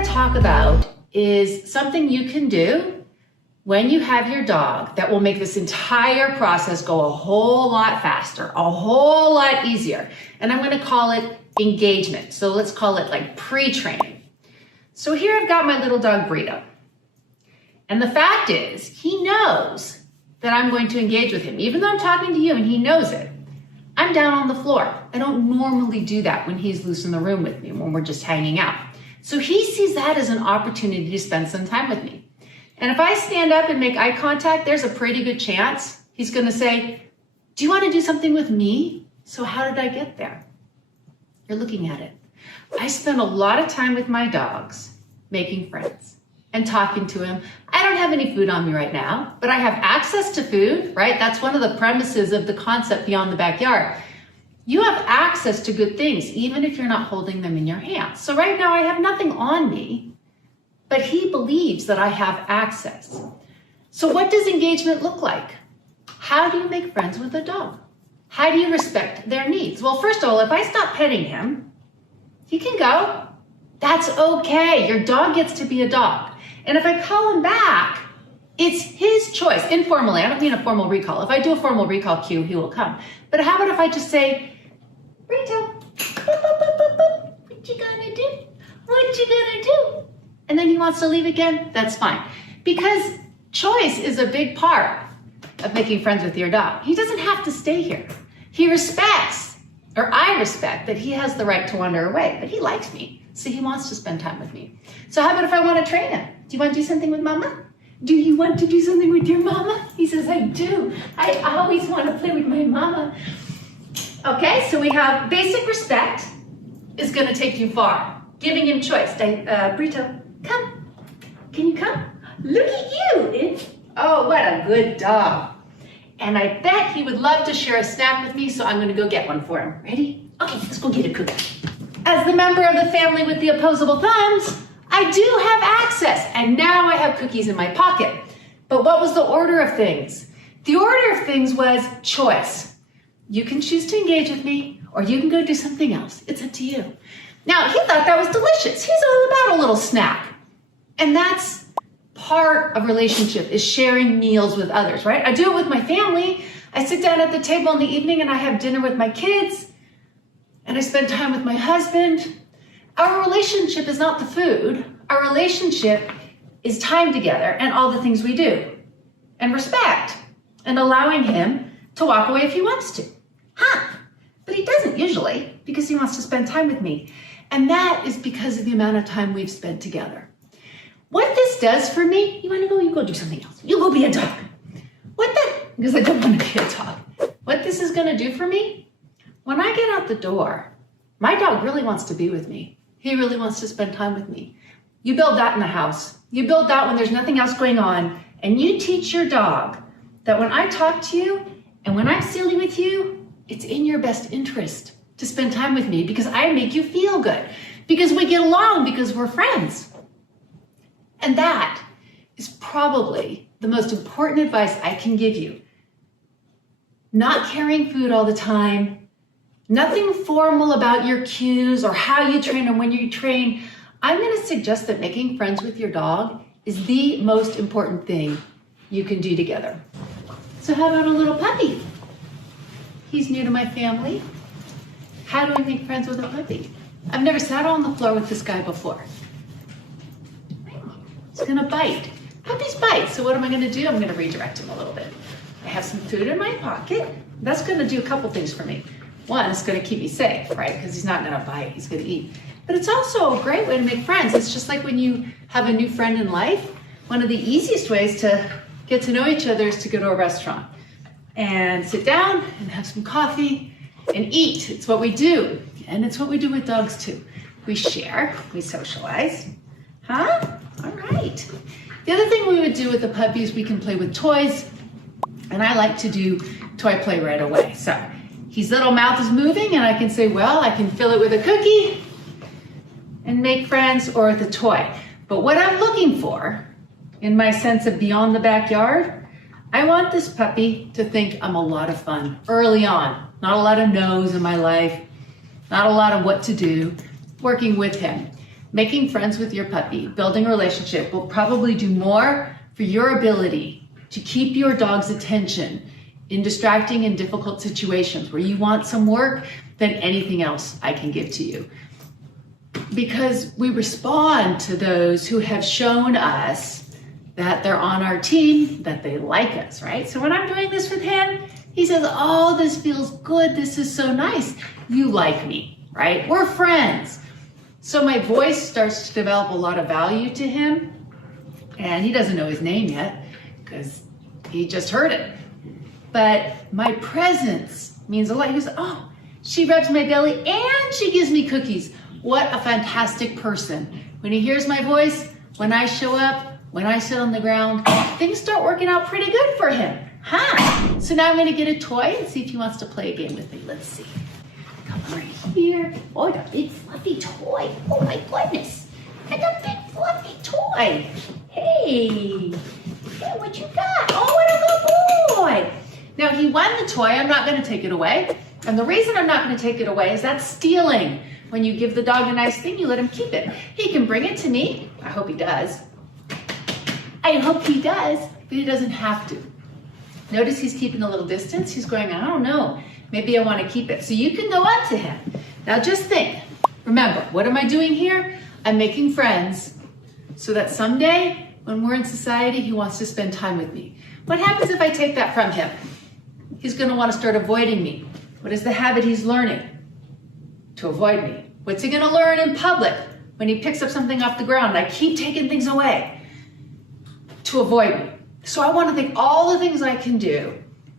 want to talk about is something you can do when you have your dog that will make this entire process go a whole lot faster, a whole lot easier. And I'm going to call it engagement. So let's call it like pre-training. So here I've got my little dog Brito. And the fact is, he knows that I'm going to engage with him. Even though I'm talking to you and he knows it, I'm down on the floor. I don't normally do that when he's loose in the room with me, when we're just hanging out. So he sees that as an opportunity to spend some time with me. And if I stand up and make eye contact, there's a pretty good chance he's going to say, do you want to do something with me? So how did I get there? You're looking at it. I spend a lot of time with my dogs making friends and talking to him. I don't have any food on me right now, but I have access to food, right? That's one of the premises of the concept beyond the backyard. You have access to good things, even if you're not holding them in your hands. So right now I have nothing on me, but he believes that I have access. So what does engagement look like? How do you make friends with a dog? How do you respect their needs? Well, first of all, if I stop petting him, he can go. That's okay. Your dog gets to be a dog. And if I call him back, it's his choice, informally. I don't mean a formal recall. If I do a formal recall cue, he will come. But how about if I just say, Rito, what you gonna do? What you gonna do? And then he wants to leave again, that's fine. Because choice is a big part of making friends with your dog. He doesn't have to stay here. He respects, or I respect, that he has the right to wander away, but he likes me, so he wants to spend time with me. So how about if I want to train him? Do you want to do something with mama? Do you want to do something with your mama? He says, I do. I always want to play with my mama. Okay, so we have basic respect is going to take you far. Giving him choice. Brito, come. Can you come? Look at you. Oh, what a good dog. And I bet he would love to share a snack with me, so I'm going to go get one for him. Ready? Okay, let's go get a cookie. As the member of the family with the opposable thumbs, I do have access, and now I have cookies in my pocket. But what was the order of things? The order of things was choice. You can choose to engage with me, or you can go do something else. It's up to you. Now, he thought that was delicious. He's all about a little snack. And that's part of relationship, is sharing meals with others, right? I do it with my family. I sit down at the table in the evening and I have dinner with my kids, and I spend time with my husband. Our relationship is not the food. Our relationship is time together and all the things we do, and respect, and allowing him to walk away if he wants to. But he doesn't usually, because he wants to spend time with me. And that is because of the amount of time we've spent together. What this does for me, you want to go, you go do something else. You go be a dog. Because I don't want to be a dog. What this is going to do for me, when I get out the door, my dog really wants to be with me. He really wants to spend time with me. You build that in the house. You build that when there's nothing else going on. And you teach your dog that when I talk to you and when I'm silly with you, it's in your best interest to spend time with me because I make you feel good, because we get along, because we're friends. And that is probably the most important advice I can give you. Not carrying food all the time, nothing formal about your cues or how you train or when you train. I'm going to suggest that making friends with your dog is the most important thing you can do together. So how about a little puppy? He's new to my family. How do I make friends with a puppy? I've never sat on the floor with this guy before. He's gonna bite. Puppies bite, so what am I gonna do? I'm gonna redirect him a little bit. I have some food in my pocket. That's gonna do a couple things for me. One, it's gonna keep me safe, right? Because he's not gonna bite, he's gonna eat. But it's also a great way to make friends. It's just like when you have a new friend in life, one of the easiest ways to get to know each other is to go to a restaurant and sit down and have some coffee and eat. It's what we do. And it's what we do with dogs too. We share, we socialize. Huh? All right. The other thing we would do with the puppies, we can play with toys. And I like to do toy play right away. So his little mouth is moving and I can say, well, I can fill it with a cookie and make friends, or with a toy. But what I'm looking for in my sense of beyond the backyard, I want this puppy to think I'm a lot of fun early on. Not a lot of no's in my life, not a lot of what to do, working with him. Making friends with your puppy, building a relationship will probably do more for your ability to keep your dog's attention in distracting and difficult situations where you want some work than anything else I can give to you. Because we respond to those who have shown us that they're on our team, that they like us, right? So when I'm doing this with him, he says, oh, this feels good. This is so nice. You like me, right? We're friends. So my voice starts to develop a lot of value to him. And he doesn't know his name yet because he just heard it. But my presence means a lot. He goes, oh, she rubs my belly and she gives me cookies. What a fantastic person. When he hears my voice, when I show up, when I sit on the ground, things start working out pretty good for him. Huh? So now I'm gonna get a toy and see if he wants to play a game with me. Let's see. Come right here. Oh, the big fluffy toy. Oh my goodness. And a big fluffy toy. Hey, what you got? Oh, what a good boy. Now he won the toy. I'm not gonna take it away. And the reason I'm not gonna take it away is that's stealing. When you give the dog a nice thing, you let him keep it. He can bring it to me. I hope he does. I hope he does, but he doesn't have to. Notice he's keeping a little distance. He's going, I don't know, maybe I want to keep it. So you can go up to him. Now just think, remember, what am I doing here? I'm making friends so that someday when we're in society, he wants to spend time with me. What happens if I take that from him? He's going to want to start avoiding me. What is the habit he's learning? To avoid me. What's he going to learn in public when he picks up something off the ground and I keep taking things away? To avoid me. So I want to think all the things I can do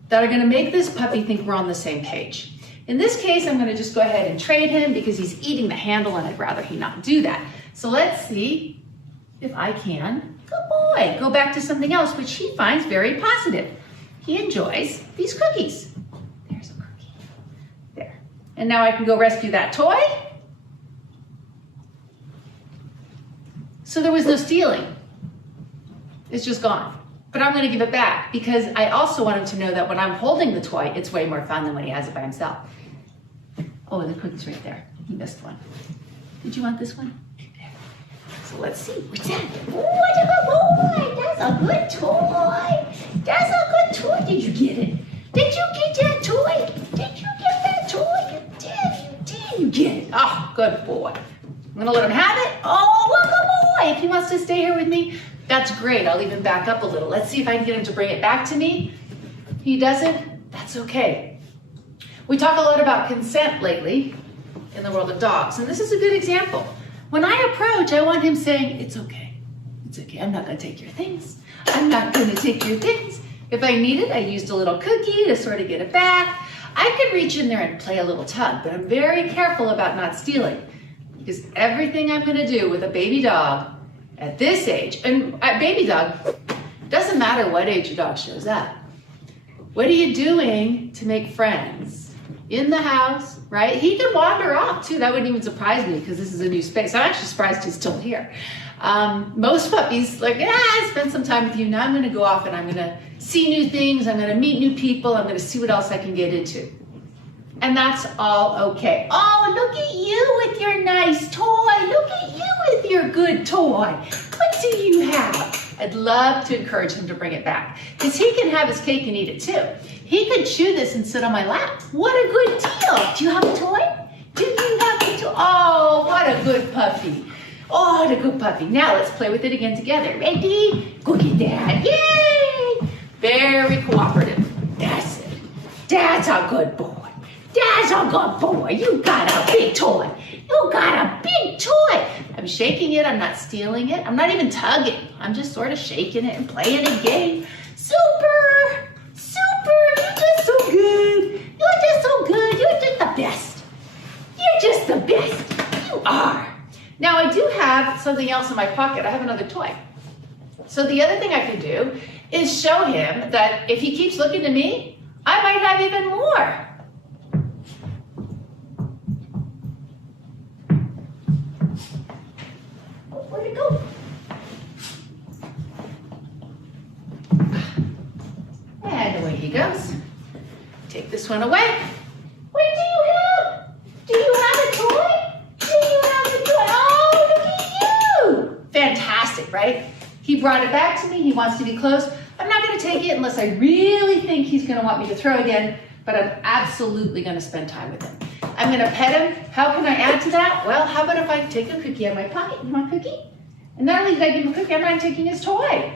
that are going to make this puppy think we're on the same page. In this case, I'm going to just go ahead and trade him because he's eating the handle and I'd rather he not do that. So let's see if I can, good boy, go back to something else which he finds very positive. He enjoys these cookies. There's a cookie. There. And now I can go rescue that toy. So there was no stealing. It's just gone. But I'm going to give it back because I also want him to know that when I'm holding the toy, it's way more fun than when he has it by himself. Oh, the cookie's right there. He missed one. Did you want this one? There. So let's see. What's that? Oh, what a good boy. That's a good toy. That's a good toy. Did you get it? Did you get that toy? Did you get that toy? You did. You did. You get it. Oh, good boy. I'm going to let him have it. Oh, what a good boy. If he wants to stay here with me, that's great. I'll even back up a little. Let's see if I can get him to bring it back to me. He doesn't. That's okay. We talk a lot about consent lately in the world of dogs, and this is a good example. When I approach, I want him saying, it's okay. It's okay. I'm not going to take your things. I'm not going to take your things. If I need it, I used a little cookie to sort of get it back. I could reach in there and play a little tug, but I'm very careful about not stealing because everything I'm going to do with a baby dog at this age, and a baby dog, doesn't matter what age your dog shows up. What are you doing to make friends? In the house, right? He could wander off too. That wouldn't even surprise me because this is a new space. I'm actually surprised he's still here. Most puppies, like, I spent some time with you. Now I'm going to go off and I'm going to see new things. I'm going to meet new people. I'm going to see what else I can get into. And that's all okay. Oh, look at you with your nice toy. Look at you with your good toy. What do you have? I'd love to encourage him to bring it back because he can have his cake and eat it too. He could chew this and sit on my lap. What a good deal. Do you have a toy? Do you have a toy? Oh, what a good puppy. Oh, what a good puppy. Now let's play with it again together. Ready? Go get that. Yay! Very cooperative. That's it. That's a good boy. That's a good boy. You got a big toy. You got a big toy. I'm shaking it. I'm not stealing it. I'm not even tugging. I'm just sort of shaking it and playing a game. Super. Super. You're just so good. You're just so good. You're just the best. You're just the best. You are. Now I do have something else in my pocket. I have another toy. So the other thing I can do is show him that if he keeps looking to me, I might have even more. Where'd it go? And away he goes. Take this one away. What do you have? Do you have a toy? Do you have a toy? Oh, look at right? He brought it back to me, he wants to be close. I'm not gonna take it unless I really think he's gonna want me to throw again, but I'm absolutely gonna spend time with him. I'm gonna pet him. How can I add to that? Well, how about if I take a cookie out of my pocket? You want a cookie? And not only did I give him a cookie, I'm taking his toy.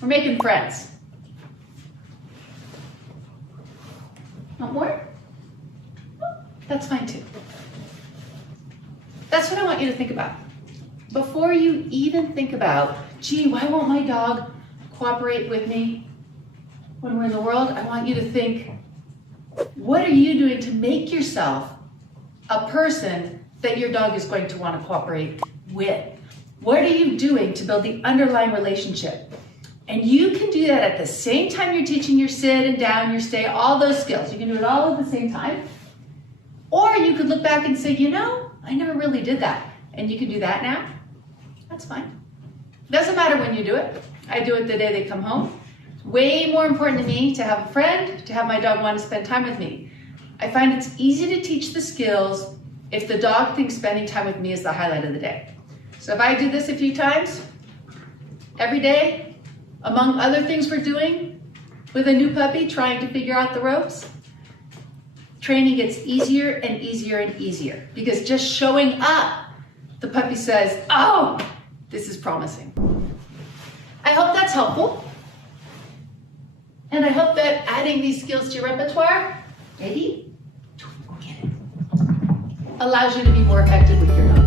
We're making friends. Want more? That's fine too. That's what I want you to think about. Before you even think about, gee, why won't my dog cooperate with me when we're in the world? I want you to think, what are you doing to make yourself a person that your dog is going to want to cooperate with? What are you doing to build the underlying relationship? And you can do that at the same time you're teaching your sit and down, your stay, all those skills. You can do it all at the same time. Or you could look back and say, you know, I never really did that. And you can do that now. That's fine. Doesn't matter when you do it. I do it the day they come home. It's way more important to me to have a friend, to have my dog want to spend time with me. I find it's easy to teach the skills if the dog thinks spending time with me is the highlight of the day. So if I do this a few times, every day, among other things we're doing with a new puppy, trying to figure out the ropes, training gets easier and easier and easier because just showing up, the puppy says, oh, this is promising. I hope that's helpful. And I hope that adding these skills to your repertoire, ready? Go get it, allows you to be more effective with your dog.